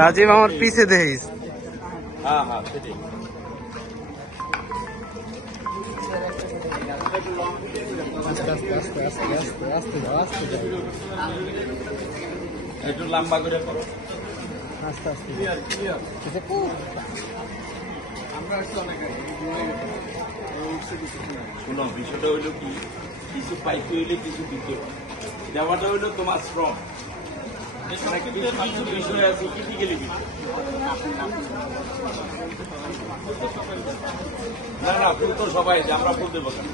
রাজীব আমার পিছে দেখিস। হ্যাঁ হ্যাঁ সেটাই। একটু লম্বা করে করো, আস্তে আস্তে। শোনো বিষয়টা হইলো কি, কিছু পাইতে হইলে কিছু দিতে হবে। দেওয়াটা হইলো তোমার শ্রম। কিছু বিষয় আছে ক্রিটিক্যালি বিষয়। না না ফুল তো সবাই, আমরা ফুল দেবো কেন?